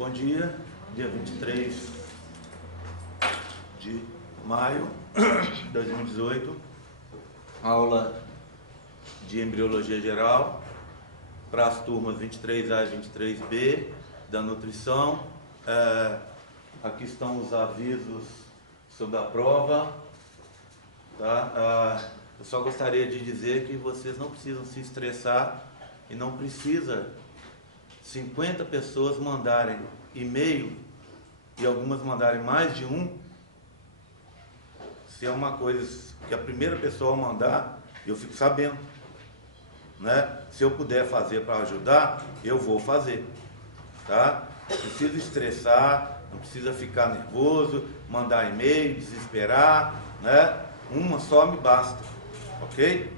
Bom dia, dia 23 de maio de 2018, aula de embriologia geral para as turmas 23A e 23B da nutrição. Aqui estão os avisos sobre a prova, tá? Eu só gostaria de dizer que vocês não precisam se estressar e não precisa 50 pessoas mandarem e-mail e algumas mandarem mais de um. Se é uma coisa que a primeira pessoa mandar, eu fico sabendo, né? Se eu puder fazer para ajudar, eu vou fazer, tá? Não precisa estressar, não precisa ficar nervoso, mandar e-mail, desesperar, né? Uma só me basta, ok?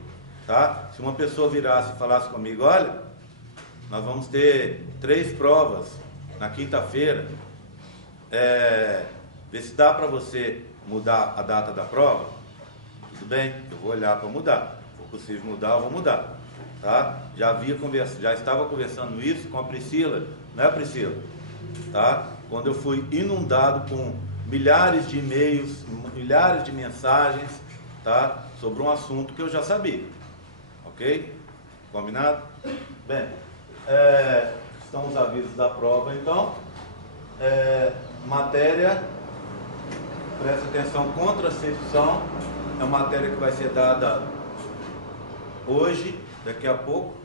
Tá? Se uma pessoa virasse e falasse comigo, olha, nós vamos ter 3 provas na quinta-feira, vê se dá para você mudar a data da prova. Tudo bem, eu vou olhar para mudar. Se for possível mudar, eu vou mudar. Tá? Já estava conversando isso com a Priscila, não é, Priscila? Tá? Quando eu fui inundado com milhares de e-mails, milhares de mensagens, tá? Sobre um assunto que eu já sabia. Ok? Combinado? Bem, estão os avisos da prova, então. Matéria, presta atenção, contracepção, é uma matéria que vai ser dada hoje, daqui a pouco.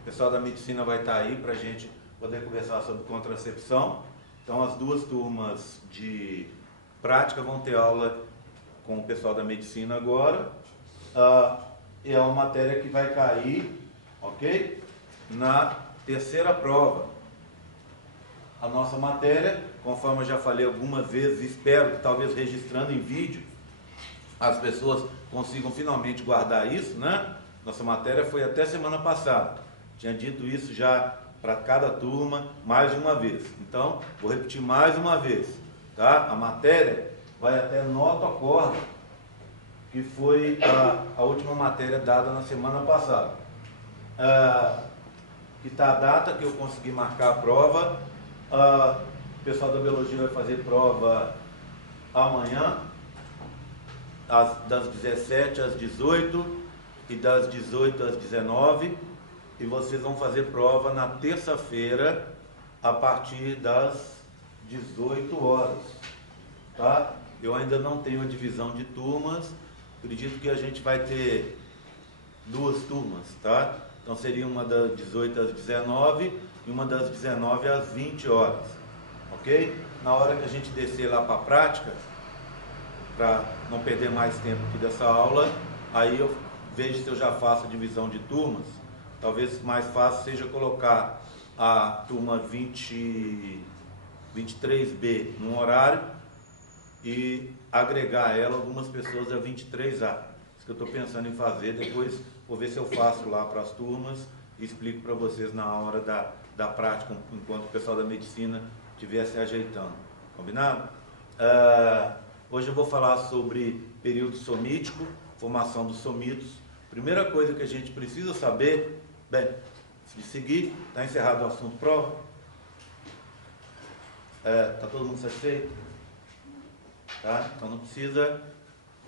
O pessoal da medicina vai estar aí para a gente poder conversar sobre contracepção. Então as duas turmas de prática vão ter aula com o pessoal da medicina agora. É uma matéria que vai cair, ok? Na terceira prova. A nossa matéria, conforme eu já falei algumas vezes, espero que talvez registrando em vídeo, as pessoas consigam finalmente guardar isso, né? Nossa matéria foi até semana passada. Tinha dito isso já para cada turma mais de uma vez. Então, vou repetir mais uma vez, tá? A matéria vai até nota corda, que foi a última matéria dada na semana passada. Que está a data que eu consegui marcar a prova. O pessoal da biologia vai fazer prova amanhã, das 17 às 18 e das 18 às 19, e vocês vão fazer prova na terça-feira a partir das 18 horas, tá? Eu ainda não tenho a divisão de turmas, acredito que a gente vai ter 2 turmas, tá? Então seria uma das 18 às 19 e uma das 19 às 20 horas, ok? Na hora que a gente descer lá para a prática, para não perder mais tempo aqui dessa aula, aí eu vejo se eu já faço a divisão de turmas. Talvez mais fácil seja colocar a turma 23B num horário e agregar ela algumas pessoas a 23A. Isso que eu estou pensando em fazer. Depois vou ver se eu faço lá para as turmas e explico para vocês na hora da prática, enquanto o pessoal da medicina estiver se ajeitando. Combinado? Hoje eu vou falar sobre período somítico, formação dos somitos. Primeira coisa que a gente precisa saber, bem, de seguir, está encerrado o assunto prova. Está todo mundo satisfeito? Tá? Então não precisa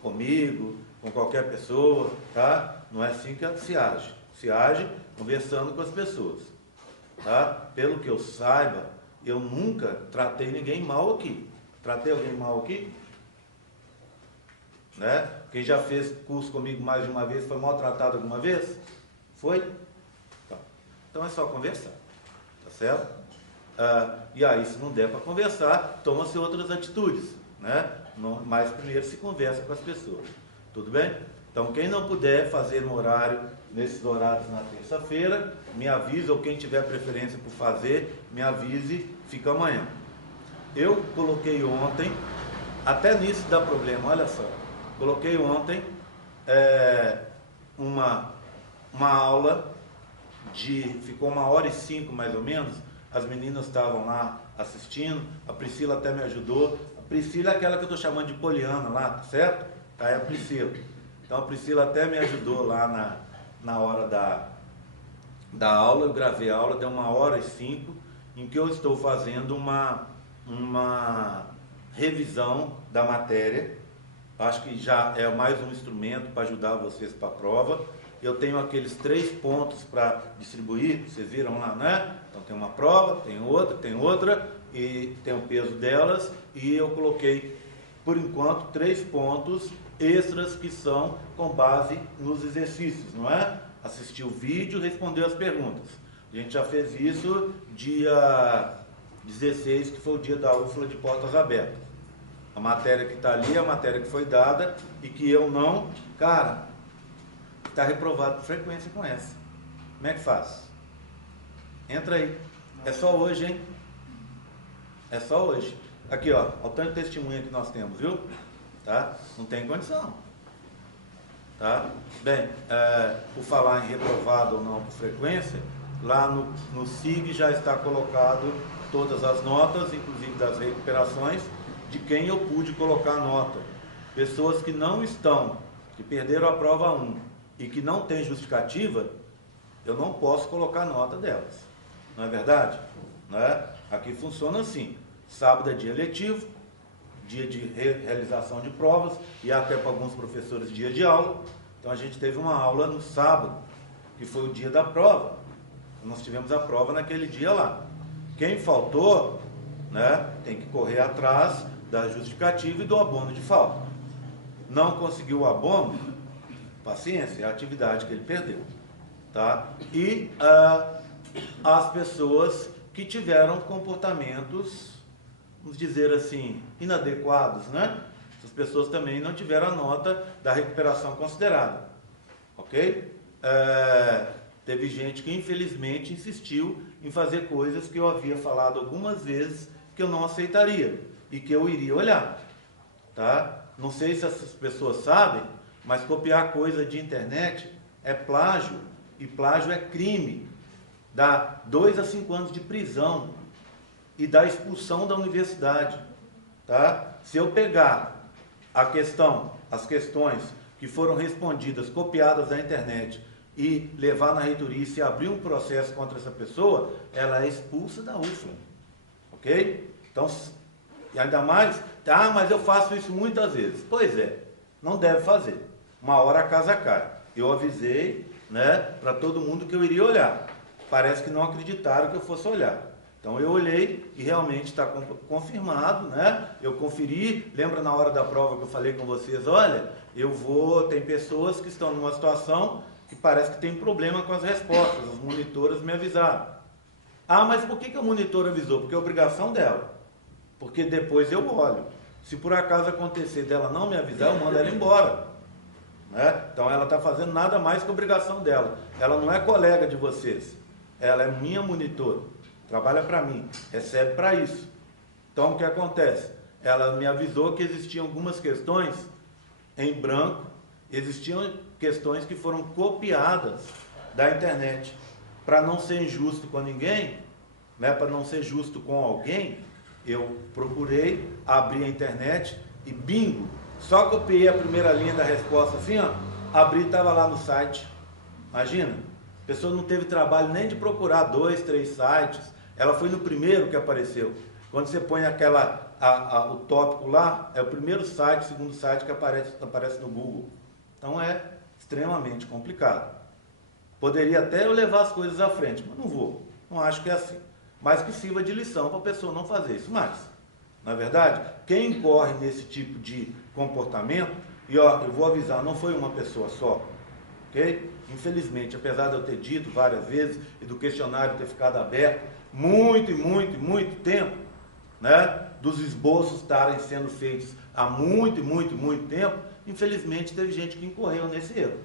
comigo, com qualquer pessoa, tá? Não é assim que se age. Se age conversando com as pessoas, tá? Pelo que eu saiba, eu nunca tratei ninguém mal aqui. Tratei alguém mal aqui? Né? Quem já fez curso comigo mais de uma vez foi maltratado alguma vez? Foi? Então é só conversar, tá certo? E aí, se não der para conversar, toma-se outras atitudes, né? Mas primeiro se conversa com as pessoas, tudo bem? Então quem não puder fazer no horário, nesses horários na terça-feira, me avise, ou quem tiver preferência por fazer, me avise, fica amanhã. Eu coloquei ontem, até nisso dá problema, olha só, coloquei ontem uma aula ficou 1h05 mais ou menos, as meninas estavam lá assistindo, a Priscila até me ajudou. A Priscila é aquela que eu estou chamando de Poliana lá, tá certo? Tá, é a Priscila. Então a Priscila até me ajudou lá na hora da aula, eu gravei a aula, deu 1h05, em que eu estou fazendo uma revisão da matéria. Acho que já é mais um instrumento para ajudar vocês para a prova. Eu tenho aqueles 3 pontos para distribuir, vocês viram lá, né? Então tem uma prova, tem outra, e tem o peso delas, e eu coloquei, por enquanto, 3 pontos extras que são com base nos exercícios, não é? Assistir o vídeo, responder as perguntas. A gente já fez isso dia 16, que foi o dia da UFLA de Portas Abertas. A matéria que está ali, a matéria que foi dada e que eu não... Cara, está reprovado por frequência com essa. Como é que faz? Entra aí. É só hoje, hein? É só hoje. Aqui, ó, o tanto de testemunha que nós temos, viu? Tá? Não tem condição. Tá? Bem, por falar em reprovado ou não por frequência, lá no SIG já está colocado todas as notas, inclusive das recuperações, de quem eu pude colocar nota. Pessoas que não estão, que perderam a prova 1 e que não tem justificativa, eu não posso colocar nota delas. Não é verdade? Né? Aqui funciona assim. Sábado é dia letivo, dia de realização de provas e até para alguns professores dia de aula. Então a gente teve uma aula no sábado, que foi o dia da prova. Nós tivemos a prova naquele dia lá. Quem faltou, né, tem que correr atrás da justificativa e do abono de falta. Não conseguiu o abono, paciência, é a atividade que ele perdeu. Tá? E as pessoas que tiveram comportamentos, vamos dizer assim, inadequados, né? Essas pessoas também não tiveram a nota da recuperação considerada. Ok? Teve gente que infelizmente insistiu em fazer coisas que eu havia falado algumas vezes que eu não aceitaria e que eu iria olhar. Tá? Não sei se essas pessoas sabem, mas copiar coisa de internet é plágio, e plágio é crime. Dá 2 a 5 anos de prisão e dá expulsão da universidade. Tá? Se eu pegar as questões que foram respondidas, copiadas da internet, e levar na reitoria e se abrir um processo contra essa pessoa, ela é expulsa da UFLA. Ok? Então, e ainda mais, mas eu faço isso muitas vezes. Pois é, não deve fazer. Uma hora a casa cai. Eu avisei, né, para todo mundo que eu iria olhar. Parece que não acreditaram que eu fosse olhar. Então eu olhei e realmente está confirmado, né? Eu conferi, lembra na hora da prova que eu falei com vocês, olha, tem pessoas que estão numa situação que parece que tem problema com as respostas, as monitoras me avisaram. Mas por que a monitora avisou? Porque é obrigação dela. Porque depois eu olho. Se por acaso acontecer dela não me avisar, eu mando ela embora. Né? Então ela está fazendo nada mais que obrigação dela. Ela não é colega de vocês. Ela é minha monitora. Trabalha para mim. Recebe para isso. Então o que acontece? Ela me avisou que existiam algumas questões em branco. Existiam questões que foram copiadas da internet. Para não ser injusto com ninguém, né, para não ser justo com alguém, eu procurei abrir a internet e bingo, só copiei a primeira linha da resposta assim, ó, abri e estava lá no site. Imagina, a pessoa não teve trabalho nem de procurar 2, 3 sites, ela foi no primeiro que apareceu. Quando você põe o tópico lá, é o primeiro site, o segundo site que aparece no Google. Então é extremamente complicado. Poderia até eu levar as coisas à frente, mas não vou. Não acho que é assim. Mas que sirva de lição para a pessoa não fazer isso mais. Na verdade, quem incorre nesse tipo de comportamento, e ó, eu vou avisar, não foi uma pessoa só. Ok? Infelizmente, apesar de eu ter dito várias vezes e do questionário ter ficado aberto muito tempo, né? Dos esboços estarem sendo feitos há muito tempo, infelizmente teve gente que incorreu nesse erro,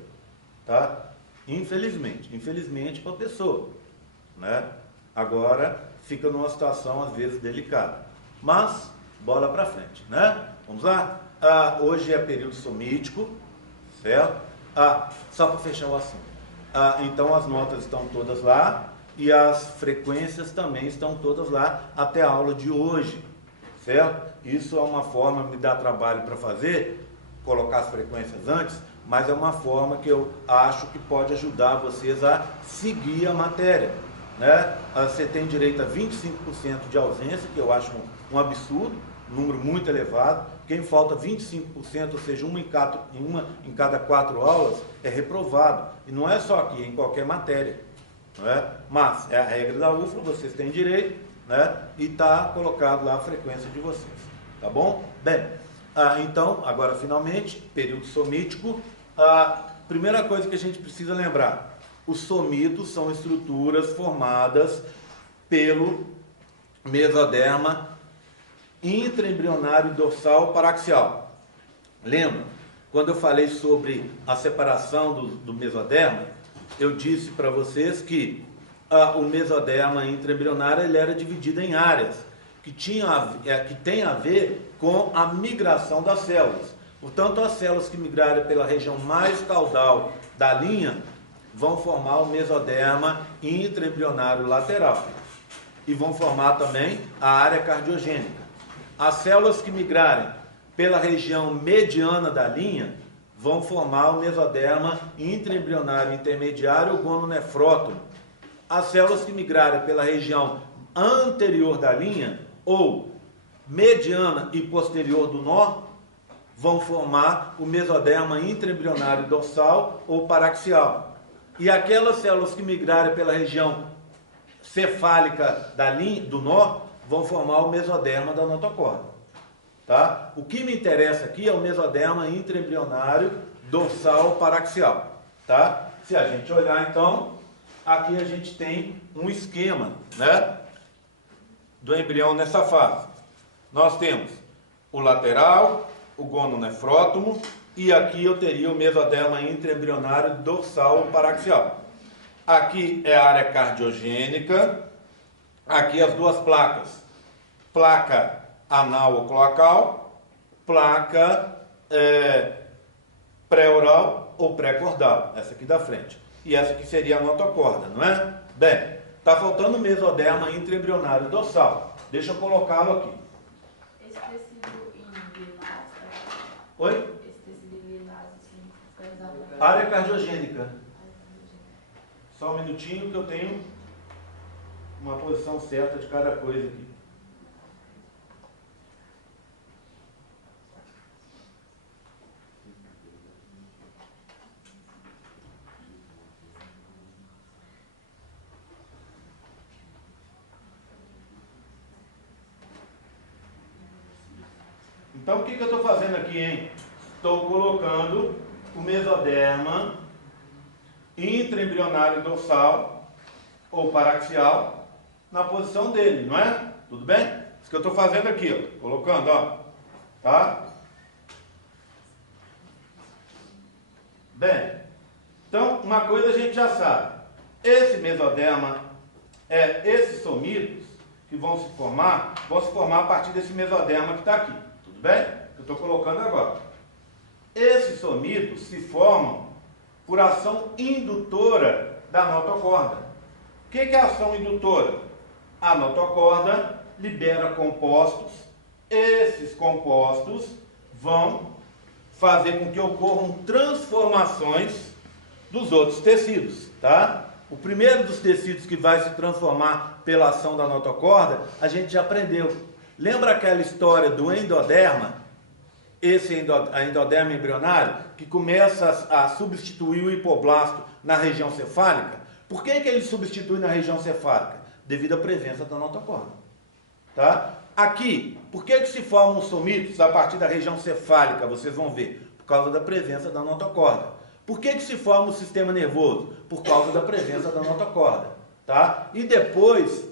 tá? Infelizmente para a pessoa, né? Agora fica numa situação às vezes delicada, mas bola para frente, né? Vamos lá? Hoje é período somítico, certo? Só para fechar o assunto. Então as notas estão todas lá e as frequências também estão todas lá até a aula de hoje, certo? Isso é uma forma, me dá trabalho para fazer, colocar as frequências antes, mas é uma forma que eu acho que pode ajudar vocês a seguir a matéria, né? Você tem direito a 25% de ausência, que eu acho um absurdo, um número muito elevado. Quem falta 25%, ou seja, uma em cada 4 aulas, é reprovado. E não é só aqui, é em qualquer matéria. Não é? Mas é a regra da UFLA, vocês têm direito, né? E está colocado lá a frequência de vocês. Tá bom? Bem, então, agora finalmente, período somítico. A primeira coisa que a gente precisa lembrar: os somitos são estruturas formadas pelo mesoderma intraembrionário dorsal paraxial. Lembra? Quando eu falei sobre a separação do mesoderma, eu disse para vocês que o mesoderma intraembrionário ele era dividido em áreas que tem a ver com a migração das células. Portanto, as células que migrarem pela região mais caudal da linha vão formar o mesoderma intraembrionário lateral e vão formar também a área cardiogênica. As células que migrarem pela região mediana da linha vão formar o mesoderma intraembrionário intermediário ou gononefrótomo. As células que migrarem pela região anterior da linha ou mediana e posterior do nó vão formar o mesoderma intraembrionário dorsal ou paraxial. E aquelas células que migrarem pela região cefálica da linha, do nó, vão formar o mesoderma da notocorda. Tá? O que me interessa aqui é o mesoderma intraembrionário dorsal paraxial. Tá? Se a gente olhar então, aqui a gente tem um esquema, né, do embrião nessa fase. Nós temos o lateral, o gononefrótomo, e aqui eu teria o mesoderma intraembrionário dorsal paraxial. Aqui é a área cardiogênica, aqui as duas placas, placa anal ou cloacal, placa pré-oral ou pré-cordal, essa aqui da frente. E essa aqui seria a notocorda, não é? Bem, está faltando o mesoderma intraembrionário dorsal. Deixa eu colocá-lo aqui. Esse tecido em lilás, Oi? esse tecido em lilás, assim, localizado Área cardiogênica. Só um minutinho que eu tenho uma posição certa de cada coisa aqui. Então, o que eu estou fazendo aqui, hein? Estou colocando o mesoderma intraembrionário dorsal ou paraxial na posição dele, não é? Tudo bem? Isso que eu estou fazendo aqui, ó. Colocando, ó. Tá? Bem, então, uma coisa a gente já sabe. Esse mesoderma, esses somitos que vão se formar a partir desse mesoderma que está aqui. Tudo bem? Que eu estou colocando agora. Esses somitos se formam por ação indutora da notocorda. O que é a ação indutora? A notocorda libera compostos. Esses compostos vão fazer com que ocorram transformações dos outros tecidos, tá? O primeiro dos tecidos que vai se transformar pela ação da notocorda, a gente já aprendeu. Lembra aquela história do endoderma? A endoderma embrionário, que começa a substituir o hipoblasto na região cefálica. Por que ele substitui na região cefálica? Devido à presença da notocorda. Tá? Aqui, por que se formam os somitos a partir da região cefálica? Vocês vão ver. Por causa da presença da notocorda. Por que se forma o sistema nervoso? Por causa da presença da notocorda. Tá? E depois,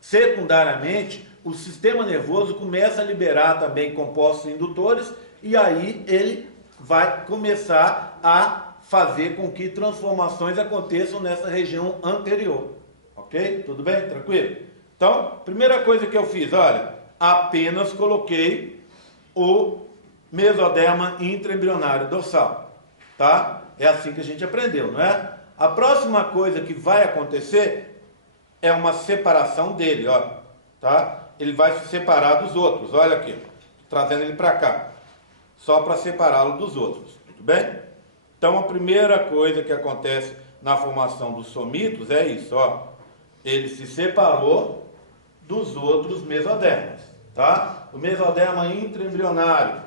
secundariamente, o sistema nervoso começa a liberar também compostos indutores e aí ele vai começar a fazer com que transformações aconteçam nessa região anterior. Ok? Tudo bem? Tranquilo? Então, primeira coisa que eu fiz, olha, apenas coloquei o mesoderma intraembrionário dorsal. Tá? É assim que a gente aprendeu, não é? A próxima coisa que vai acontecer é uma separação dele, ó. Tá? Ele vai se separar dos outros, olha aqui, trazendo ele para cá, só para separá-lo dos outros, tudo bem? Então a primeira coisa que acontece na formação dos somitos é isso, ó. ele se separou dos outros mesodermas, tá? O mesoderma intraembrionário,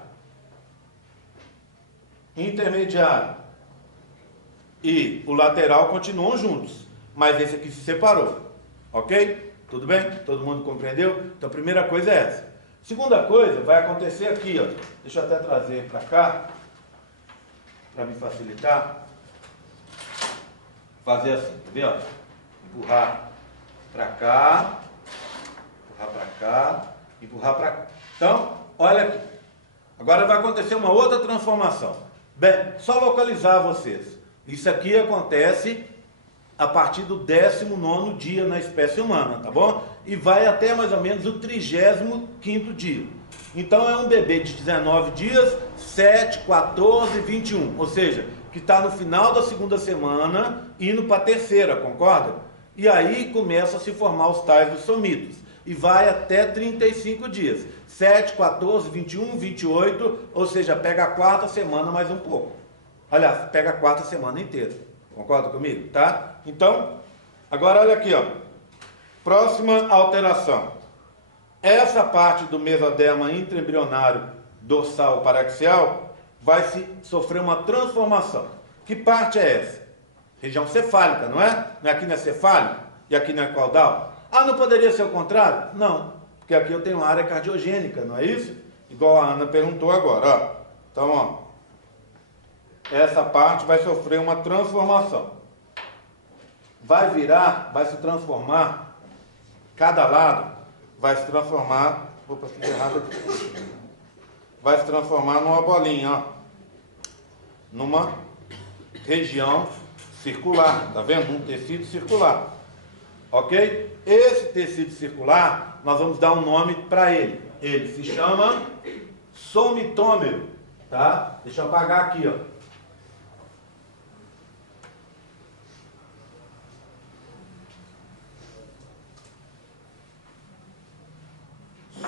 intermediário e o lateral continuam juntos, mas esse aqui se separou, ok? Tudo bem? Todo mundo compreendeu? Então a primeira coisa é essa. Segunda coisa vai acontecer aqui, ó. Deixa eu até trazer para cá, para me facilitar. Fazer assim, tá vendo? Empurrar para cá, empurrar para cá, empurrar para cá. Então, olha aqui. Agora vai acontecer uma outra transformação. Bem, só localizar vocês. Isso aqui acontece a partir do 19º dia na espécie humana, tá bom? E vai até mais ou menos o 35º dia. Então é um bebê de 19 dias, 7, 14, 21. Ou seja, que está no final da segunda semana, indo para a terceira, concorda? E aí começa a se formar os tais dos somitos. E vai até 35 dias. 7, 14, 21, 28, ou seja, pega a quarta semana mais um pouco. Aliás, pega a quarta semana inteira. Concorda comigo? Tá? Então, agora olha aqui, ó. Próxima alteração. Essa parte do mesoderma intraembrionário dorsal paraxial vai sofrer uma transformação. Que parte é essa? Região cefálica, não é? Não é aqui não é cefálico? E aqui não é caudal? Ah, não poderia ser o contrário? Não, porque aqui eu tenho uma área cardiogênica, não é isso? Igual a Ana perguntou agora, ó. Então, ó. Essa parte vai sofrer uma transformação. Vai virar, vai se transformar, cada lado vai se transformar, opa, fiz errado aqui. Vai se transformar numa bolinha, ó. Numa região circular, tá vendo? Um tecido circular. Ok? Esse tecido circular, nós vamos dar um nome para ele. Ele se chama somitômero, tá? Deixa eu apagar aqui, ó.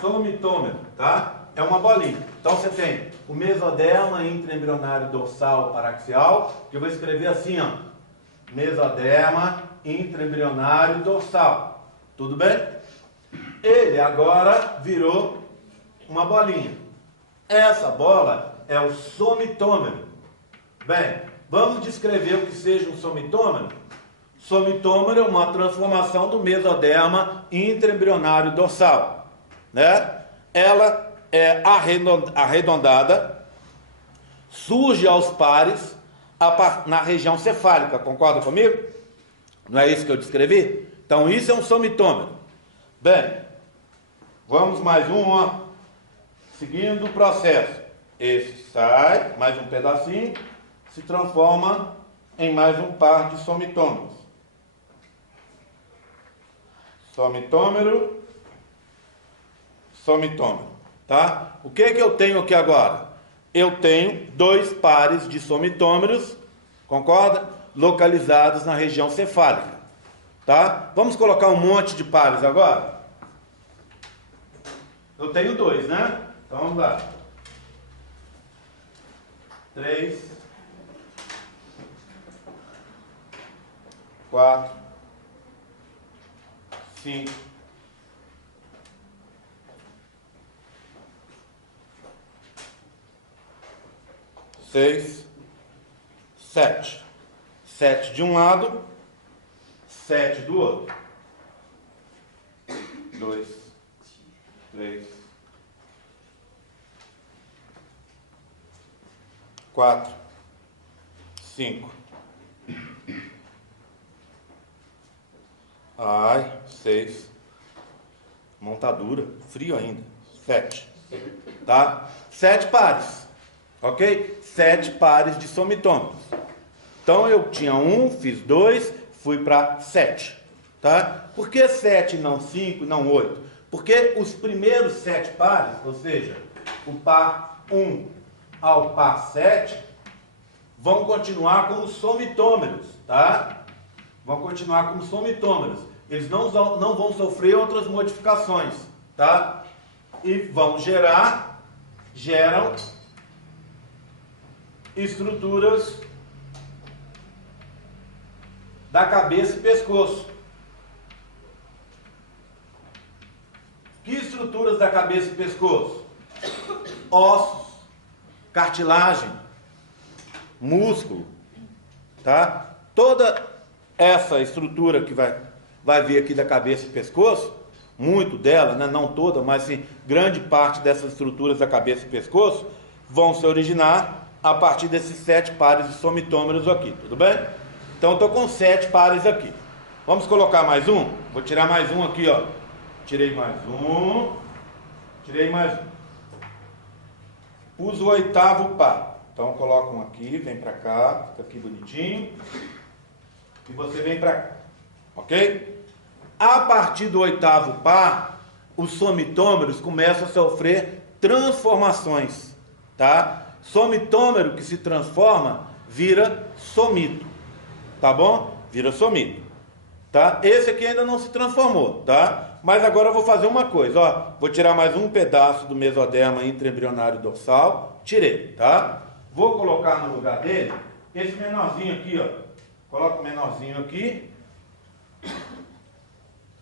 Somitômero, tá? É uma bolinha. Então você tem o mesoderma intraembrionário dorsal paraxial, que eu vou escrever assim, ó. Mesoderma intraembrionário dorsal. Tudo bem? Ele agora virou uma bolinha. Essa bola é o somitômero. Bem, vamos descrever o que seja um somitômero? Somitômero é uma transformação do mesoderma intraembrionário dorsal. Né? Ela é arredondada, surge aos pares na região cefálica, concorda comigo? Não é isso que eu descrevi? Então isso é um somitômero. Bem, vamos mais um, ó. Seguindo o processo. Esse sai, mais um pedacinho, se transforma em mais um par de somitômeros. Somitômero. Somitômero, tá? O que é que eu tenho aqui agora? Eu tenho dois pares de somitômeros, concorda? Localizados na região cefálica, tá? Vamos colocar um monte de pares agora? Eu tenho dois, né? Então vamos lá. 3, 4, 5, 6, 7. 7 de um lado, 7 do outro. 2, 3, 4, 5. Ai, 6. Montadura, frio ainda. 7. Tá? 7 pares. Ok? 7 pares de somitômeros. Então eu tinha 1, fiz 2, fui para 7. Tá? Por que 7 não 5, não 8? Porque os primeiros 7 pares, ou seja, o par 1 ao par 7, vão continuar como somitômeros. Tá? Vão continuar como somitômeros. Eles não vão sofrer outras modificações. Tá? E vão geram estruturas da cabeça e pescoço. Que estruturas da cabeça e pescoço? Ossos, cartilagem, músculo, tá? Toda essa estrutura que vai vir aqui da cabeça e pescoço, muito dela, né? Não toda, mas sim, grande parte dessas estruturas da cabeça e pescoço vão se originar a partir desses 7 pares de somitômeros aqui, tudo bem? Então eu estou com 7 pares aqui. Vamos colocar mais um? Vou tirar mais um aqui, ó. Tirei mais um. Tirei mais um. Uso o 8º par. Então eu coloco um aqui, vem para cá, fica aqui bonitinho. E você vem para cá. Ok? A partir do 8º par, os somitômeros começam a sofrer transformações. Tá? Somitômero que se transforma vira somito. Tá bom? Vira somito. Tá? Esse aqui ainda não se transformou, tá? Mas agora eu vou fazer uma coisa, ó. Vou tirar mais um pedaço do mesoderma intraembrionário dorsal. Tirei, tá? Vou colocar no lugar dele esse menorzinho aqui, ó. Coloco o menorzinho aqui.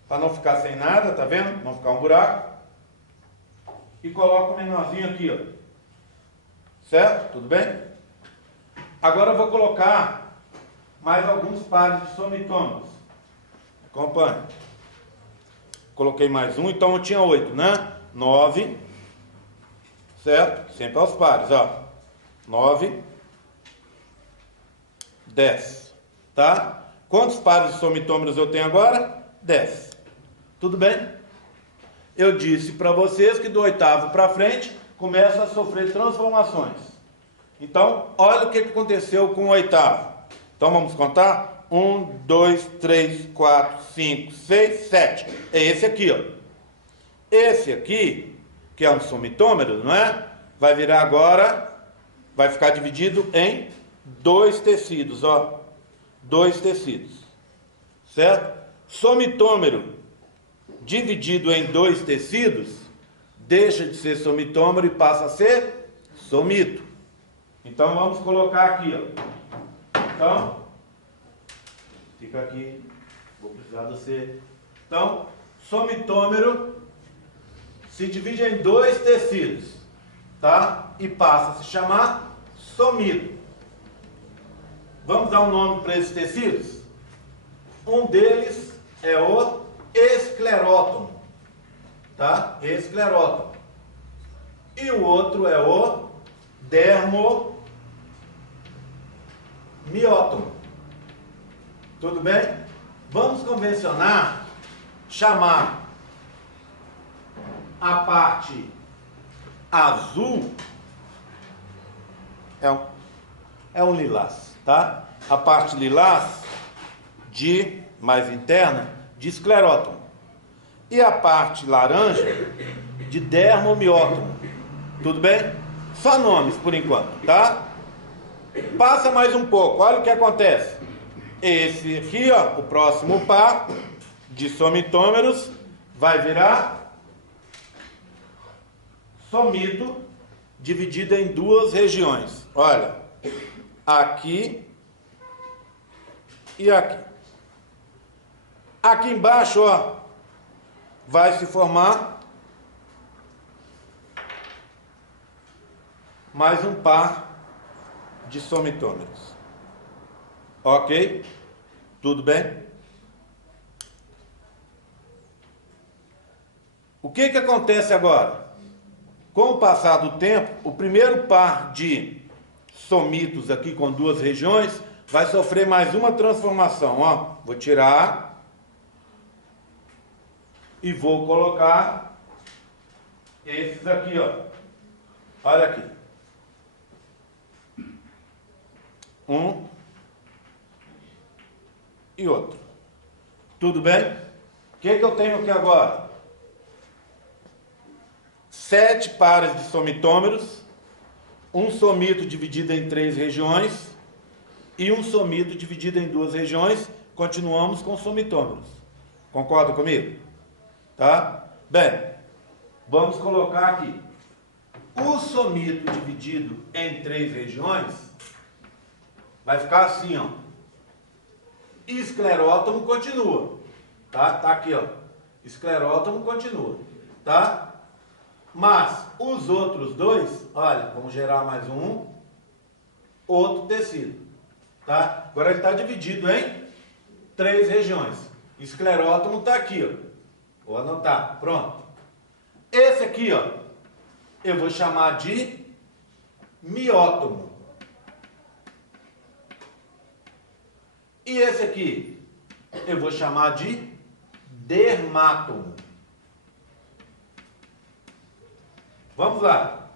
Para não ficar sem nada, tá vendo? Não ficar um buraco. E coloco o menorzinho aqui, ó. Certo? Tudo bem? Agora eu vou colocar mais alguns pares de somitômeros. Acompanhe. Coloquei mais um, então eu tinha 8, né? 9. Certo? Sempre aos pares, ó. 9. 10. Tá? Quantos pares de somitômeros eu tenho agora? 10. Tudo bem? Eu disse para vocês que do 8º para frente começa a sofrer transformações. Então, olha o que aconteceu com o 8º. Então vamos contar? 1, 2, 3, 4, 5, 6, 7. É esse aqui, ó. Esse aqui, que é um somitômero, não é? Vai virar agora, vai ficar dividido em 2 tecidos, ó. 2 tecidos. Certo? Somitômero dividido em 2 tecidos deixa de ser somitômero e passa a ser somito. Então vamos colocar aqui, ó. Então, fica aqui, vou precisar de você. Então, somitômero se divide em 2 tecidos, tá? E passa a se chamar somito. Vamos dar um nome para esses tecidos? Um deles é o esclerótomo, tá? Esclerótomo. E o outro é o dermomiótomo. Tudo bem? Vamos convencionar, chamar a parte azul, é um lilás, tá? A parte lilás de mais interna de esclerótomo. E a parte laranja de dermomiótomo. Tudo bem? Só nomes por enquanto, tá? Passa mais um pouco, olha o que acontece. Esse aqui, ó, o próximo par de somitômeros vai virar somito dividido em 2 regiões. Olha, aqui e aqui. Aqui embaixo, ó, vai se formar mais um par de somitômeros. Ok? Tudo bem? O que acontece agora? Com o passar do tempo, o primeiro par de somitos aqui com 2 regiões vai sofrer mais uma transformação. Ó, vou tirar e vou colocar esses aqui, ó. Olha aqui. Um e outro. Tudo bem? O que eu tenho aqui agora? 7 pares de somitômeros, um somito dividido em 3 regiões e um somito dividido em 2 regiões. Continuamos com somitômeros. Concorda comigo? Tá? Bem, vamos colocar aqui. O somito dividido em 3 regiões vai ficar assim, ó. Esclerótomo continua. Tá? Tá aqui, ó. Esclerótomo continua. tá? Mas os outros dois, olha, vamos gerar mais um, outro tecido, tá? Agora ele está dividido em 3 regiões. Esclerótomo está aqui, ó. Vou anotar, pronto. Esse aqui, ó, eu vou chamar de miótomo. E esse aqui, eu vou chamar de dermátomo. Vamos lá.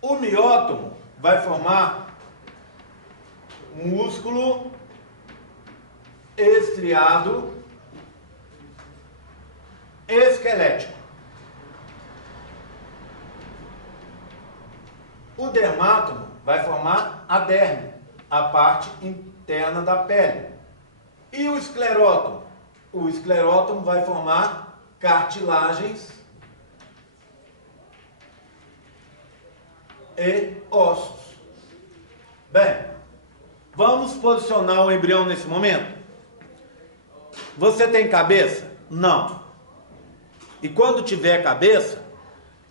O miótomo vai formar músculo estriado esquelético. O dermátomo vai formar a derme, a parte interna da pele. E o esclerótomo? O esclerótomo vai formar cartilagens e ossos. Bem, vamos posicionar o embrião nesse momento. Você tem cabeça? Não. E quando tiver cabeça,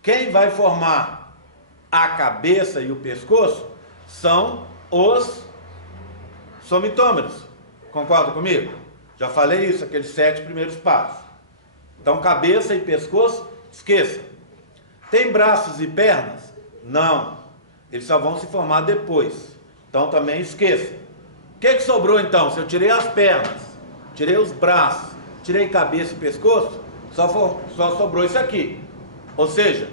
quem vai formar a cabeça e o pescoço são os somitômeros. Concorda comigo? Já falei isso, aqueles 7 primeiros passos. Então, cabeça e pescoço, esqueça. Tem braços e pernas? Não. Eles só vão se formar depois. Então, também esqueça. O que sobrou, então? Se eu tirei as pernas, tirei os braços, tirei cabeça e pescoço, só sobrou isso aqui. Ou seja,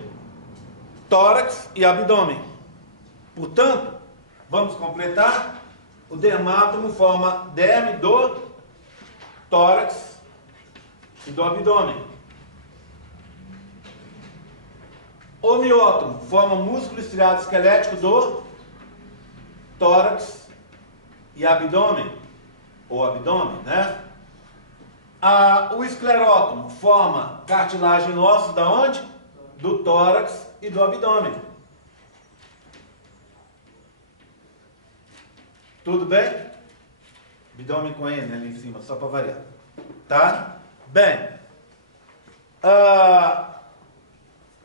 tórax e abdômen. Portanto, vamos completar. O dermátomo forma derme do tórax e do abdômen. O miótomo forma músculo estriado esquelético do tórax e abdômen, ou abdômen, né? O esclerótomo forma cartilagem óssea da onde? Do tórax e do abdômen. Tudo bem? Abdômen com N ali em cima, só para variar. Tá? Bem.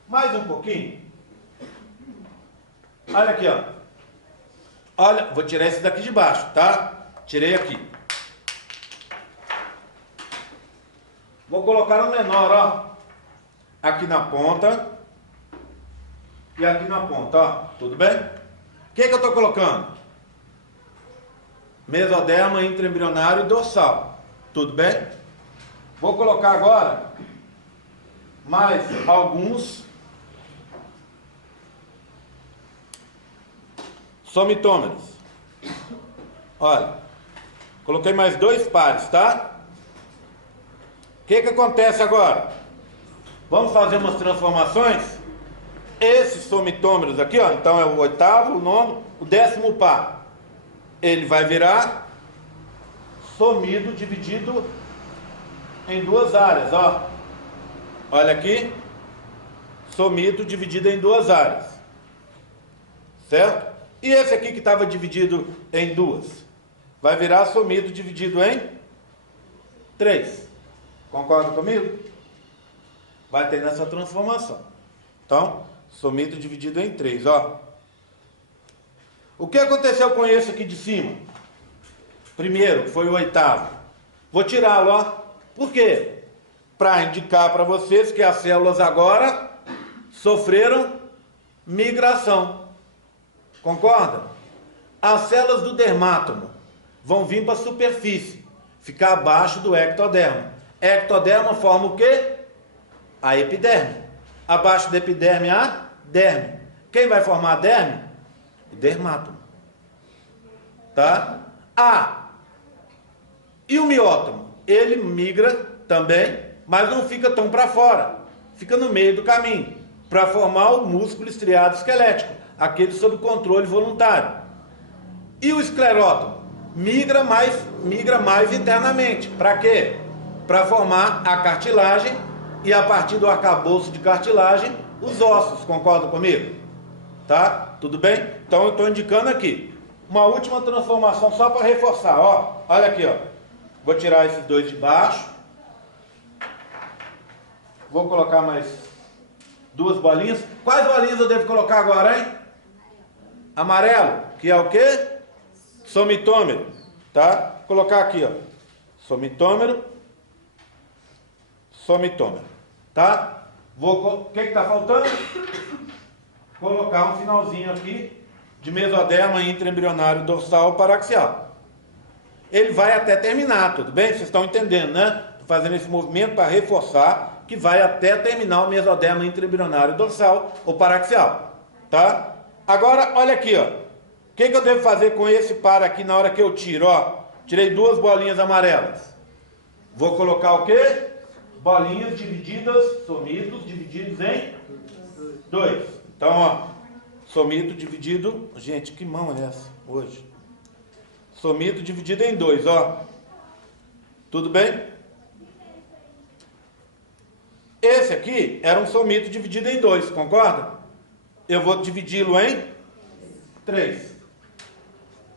Mais um pouquinho. Olha aqui, ó. Olha, vou tirar esse daqui de baixo, tá? Tirei aqui. Vou colocar o menor, ó. Aqui na ponta. E aqui na ponta, ó. Tudo bem? O que eu estou colocando? Mesoderma, intraembrionário e dorsal. Tudo bem? Vou colocar agora mais alguns somitômeros. Olha, coloquei mais 2 pares, tá? O que acontece agora? Vamos fazer umas transformações. Esses somitômeros aqui, ó, então é o 8º, o 9º, o 10º par. Ele vai virar somido dividido em 2 áreas, ó. Olha aqui, somido dividido em 2 áreas, certo? E esse aqui que estava dividido em 2, vai virar somido dividido em 3. Concorda comigo? Vai ter nessa transformação. Então, somido dividido em 3, ó. O que aconteceu com esse aqui de cima? Primeiro, foi o 8º. Vou tirá-lo, ó. Por quê? Para indicar para vocês que as células agora sofreram migração. Concorda? As células do dermátomo vão vir para a superfície, ficar abaixo do ectoderma. Ectoderma forma o quê? A epiderme. Abaixo da epiderme, a derme. Quem vai formar a derme? O dermátomo. Tá? E o miótomo? Ele migra também, mas não fica tão para fora. Fica no meio do caminho, para formar o músculo estriado esquelético, aquele sob controle voluntário. E o esclerótomo? Migra mais internamente. Para quê? Para formar a cartilagem e, a partir do arcabouço de cartilagem, os ossos. Concorda comigo? Tá? Tudo bem? Então eu estou indicando aqui uma última transformação só para reforçar, ó. Olha aqui, ó. Vou tirar esses 2 de baixo. Vou colocar mais 2 bolinhas. Quais bolinhas eu devo colocar agora, hein? Amarelo, que é o quê? Somitômero, tá? Vou colocar aqui, ó. Somitômero, tá? O que está faltando? Colocar um finalzinho aqui de mesoderma intraembrionário dorsal paraxial. Ele vai até terminar, tudo bem? Vocês estão entendendo, né? Estou fazendo esse movimento para reforçar que vai até terminar o mesoderma intraembrionário dorsal ou paraxial, tá? Agora, olha aqui, ó. O que eu devo fazer com esse par aqui na hora que eu tiro, ó? Tirei 2 bolinhas amarelas. Vou colocar o quê? Bolinhas divididas, somitos divididos em 2. Então, ó, somito dividido... Gente, que mão é essa hoje? Somito dividido em 2, ó. Tudo bem? Esse aqui era um somito dividido em 2, concorda? Eu vou dividi-lo em 3.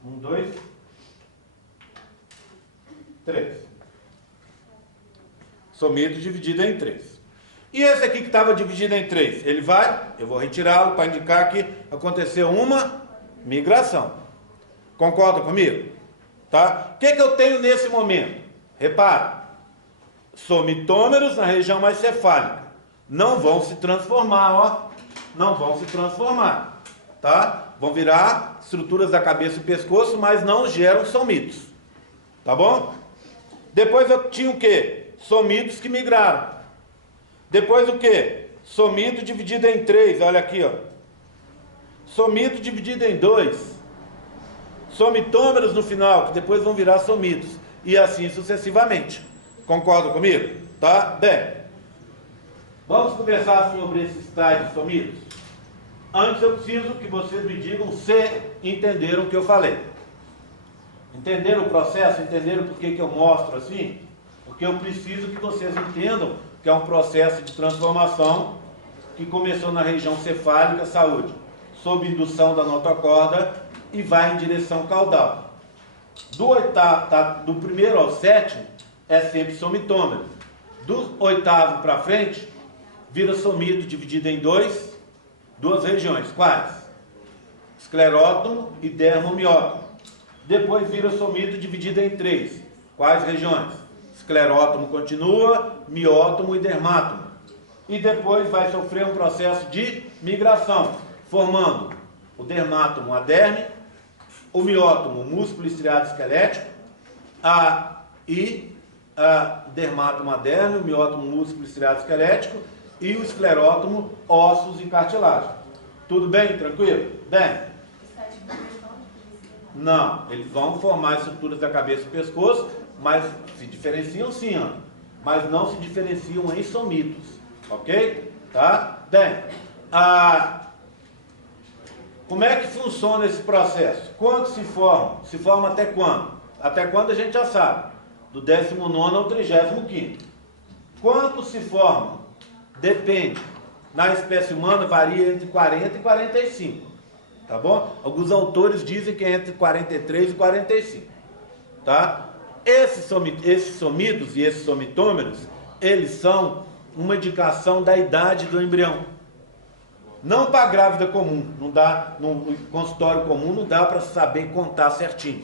1, 2, 3. Somito dividido em 3. E esse aqui que estava dividido em 3, ele vai, eu vou retirá-lo para indicar que aconteceu uma migração. Concorda comigo? Tá? O que eu tenho nesse momento? Repara, somitômeros na região mais cefálica. Não vão se transformar, ó. Não vão se transformar. Tá? Vão virar estruturas da cabeça e pescoço, mas não geram somitos. Tá bom? Depois eu tinha o quê? Somitos que migraram. Depois o quê? Somito dividido em 3, olha aqui, ó. Somito dividido em 2. Somitômeros no final, que depois vão virar somitos. E assim sucessivamente. Concorda comigo? Tá? Bem, vamos conversar sobre esses tais de somitos? Antes eu preciso que vocês me digam se entenderam o que eu falei. Entenderam o processo? Entenderam por que eu mostro assim? Porque eu preciso que vocês entendam que é um processo de transformação que começou na região cefálica, saúde, sob indução da notocorda e vai em direção caudal. Do primeiro ao sétimo é sempre somitômero. Do oitavo para frente, vira somito dividido em 2 regiões. Quais? Esclerótomo e dermomiótomo. Depois vira somito dividido em 3. Quais regiões? Esclerótomo continua, miótomo e dermátomo. E depois vai sofrer um processo de migração, formando o dermátomo, a derme, o miótomo, o músculo estriado esquelético, dermátomo, a derme, o miótomo, músculo estriado esquelético e o esclerótomo, ossos e cartilagem. Tudo bem? Tranquilo? Bem? Não, eles vão formar estruturas da cabeça e pescoço, mas se diferenciam sim, ó, mas não se diferenciam em somitos, ok? Tá? Bem, como é que funciona esse processo? Quando se forma? Se forma até quando? Até quando a gente já sabe, do 19º ao 35º. Quanto se forma? Depende. Na espécie humana varia entre 40 e 45, tá bom? Alguns autores dizem que é entre 43 e 45, tá? Esses somitos e esses somitômeros, eles são uma indicação da idade do embrião. Não para a grávida comum, não dá, no consultório comum não dá para saber contar certinho.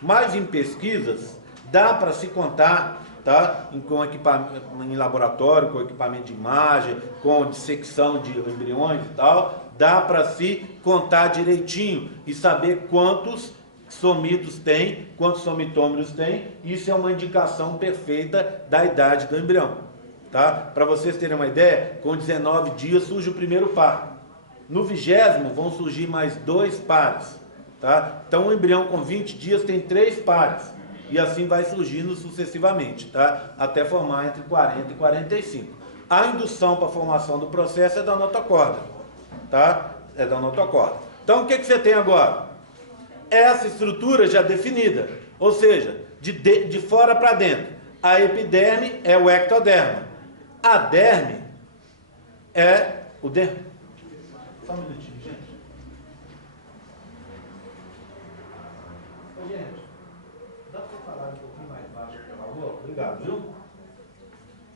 Mas em pesquisas, dá para se contar, tá? Com equipamento, em laboratório, com equipamento de imagem, com dissecção de embriões e tal, dá para se contar direitinho e saber quantos somitos tem, quantos somitômeros tem. Isso é uma indicação perfeita da idade do embrião, tá? Para vocês terem uma ideia, com 19 dias surge o primeiro par. No 20º vão surgir mais 2 pares, tá? Então o embrião com 20 dias tem 3 pares. E assim vai surgindo sucessivamente, tá? Até formar entre 40 e 45. A indução para a formação do processo é da notocorda, tá? É da notocorda. Então o que você tem agora? Essa estrutura já definida, ou seja, de fora para dentro. A epiderme é o ectoderma. A derme é o derma. Só um minutinho, gente. Ô, gente, dá para falar um pouquinho mais baixo, por favor? Obrigado, viu?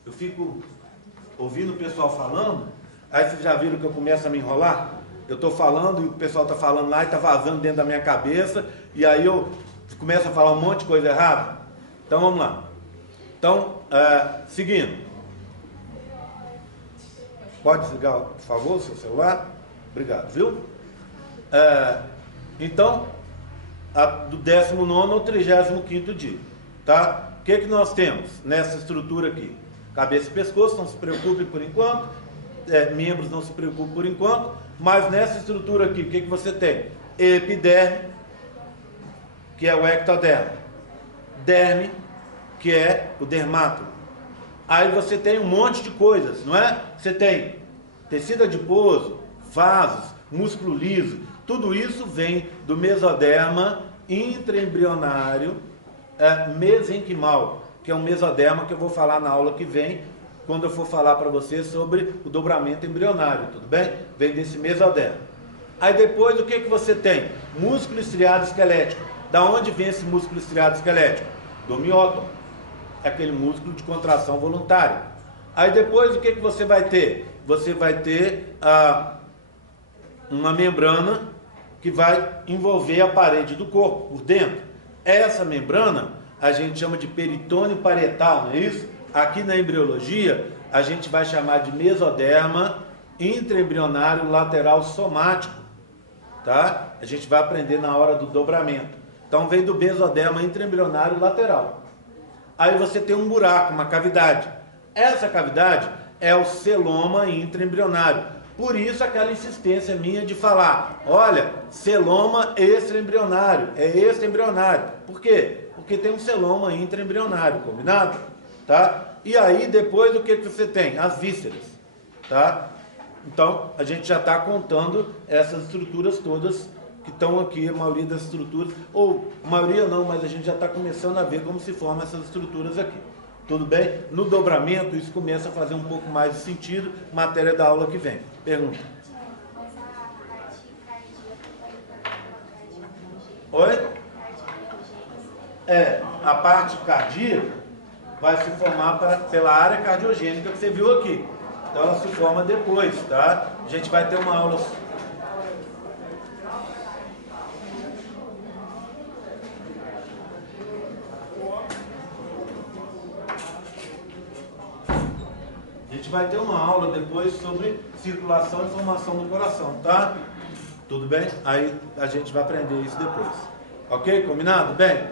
Eu fico ouvindo o pessoal falando, aí vocês já viram que eu começo a me enrolar? Eu estou falando e o pessoal está falando lá e está vazando dentro da minha cabeça, e aí eu começo a falar um monte de coisa errada. Então vamos lá. Então, seguindo. Pode desligar, por favor, o seu celular? Obrigado, viu? Então, do 19º ao 35º dia. Tá? O que nós temos nessa estrutura aqui? Cabeça e pescoço, não se preocupe por enquanto. Membros, não se preocupe por enquanto. Mas nessa estrutura aqui, o que você tem? Epiderme, que é o ectoderme. Derme, que é o dermátomo. Aí você tem um monte de coisas, não é? Você tem tecido adiposo, vasos, músculo liso. Tudo isso vem do mesoderma intraembrionário mesenquimal, que é um mesoderma que eu vou falar na aula que vem, quando eu for falar para você sobre o dobramento embrionário, tudo bem? Vem desse mesoderma. Aí depois o que você tem? Músculo estriado esquelético. Da onde vem esse músculo estriado esquelético? Do miótomo. É aquele músculo de contração voluntária. Aí depois o que você vai ter? Você vai ter uma membrana que vai envolver a parede do corpo por dentro. Essa membrana a gente chama de peritônio parietal, não é isso? Aqui na embriologia a gente vai chamar de mesoderma intraembrionário lateral somático, tá? A gente vai aprender na hora do dobramento. Então vem do mesoderma intraembrionário lateral. Aí você tem um buraco, uma cavidade. Essa cavidade é o celoma intraembrionário. Por isso aquela insistência minha de falar, olha, celoma extraembrionário, é extraembrionário. Por quê? Porque tem um celoma intraembrionário, combinado? Tá? E aí depois o que você tem? As vísceras, tá? Então a gente já está contando essas estruturas todas que estão aqui, a maioria das estruturas, ou a maioria não, mas a gente já está começando a ver como se formam essas estruturas aqui. Tudo bem? No dobramento isso começa a fazer um pouco mais de sentido, matéria da aula que vem. Pergunta. Mas a parte cardíaca Oi? A parte cardíaca vai se formar pela área cardiogênica que você viu aqui. Então ela se forma depois, tá? A gente vai ter uma aula... A gente vai ter uma aula depois sobre circulação e formação do coração, tá? Tudo bem? Aí a gente vai aprender isso depois. Ok? Combinado? Bem,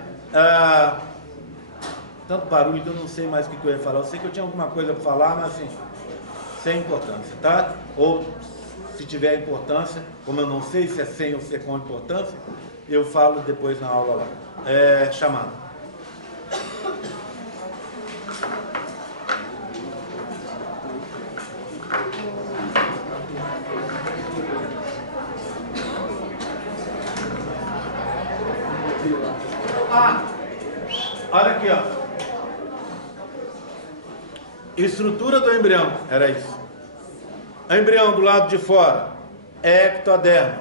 tanto barulho que eu não sei mais o que eu ia falar. Eu sei que eu tinha alguma coisa para falar, mas assim, sem importância, tá? Ou se tiver importância, como eu não sei se é sem ou se é com importância, eu falo depois na aula lá. Chamado. Olha aqui, ó. Estrutura do embrião, era isso. Embrião do lado de fora, ectoderma.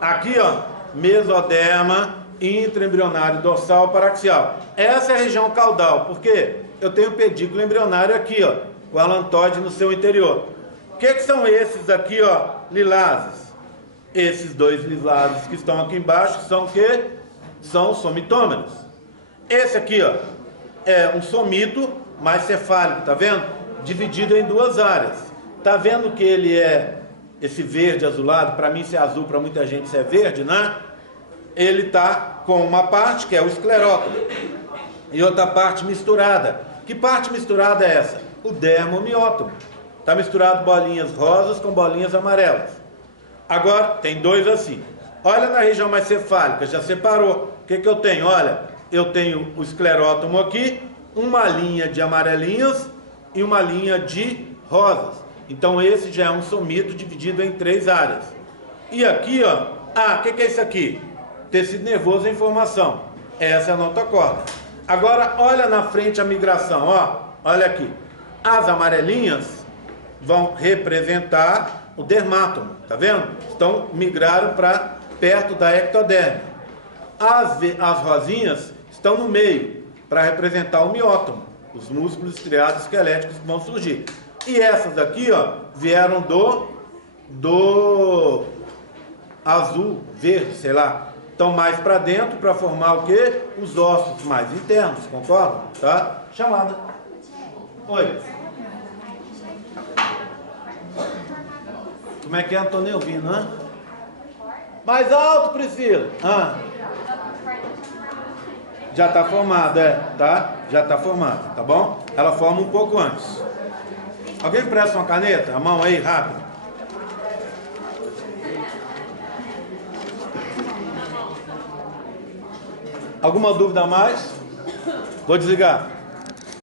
Aqui, ó, mesoderma intraembrionário dorsal paraxial. Essa é a região caudal, porque eu tenho pedículo embrionário aqui, ó, com a alantode no seu interior. O que são esses aqui, ó, lilazes? Esses dois lilazes que estão aqui embaixo são o quê? São os somitômeros. Esse aqui, ó, é um somito mais cefálico, tá vendo? Dividido em duas áreas. Tá vendo que ele é esse verde azulado? Para mim isso é azul, para muita gente isso é verde, né? Ele tá com uma parte que é o esclerótomo e outra parte misturada. Que parte misturada é essa? O dermomiótomo. Tá misturado bolinhas rosas com bolinhas amarelas. Agora tem dois assim. Olha na região mais cefálica, já separou. O que eu tenho? Olha, eu tenho o esclerótomo aqui, uma linha de amarelinhas e uma linha de rosas. Então esse já é um somito dividido em três áreas. E aqui, ó, o que é isso aqui? Tecido nervoso em formação. Essa é a notocorda. Agora, olha na frente a migração, ó. Olha aqui. As amarelinhas vão representar o dermátomo, tá vendo? Então, migraram para perto da ectoderme. As rosinhas estão no meio, para representar o miótomo, os músculos estriados esqueléticos que vão surgir. E essas daqui, ó, vieram do azul, verde, sei lá. Estão mais para dentro para formar o quê? Os ossos mais internos, concorda? Tá? Chamada. Oi. Como é que é? Não tô nem ouvindo, né? Mais alto, Priscila. Já está formado, tá? Já está formado, tá bom? Ela forma um pouco antes. Alguém presta uma caneta? A mão aí, rápido. Alguma dúvida a mais? Vou desligar.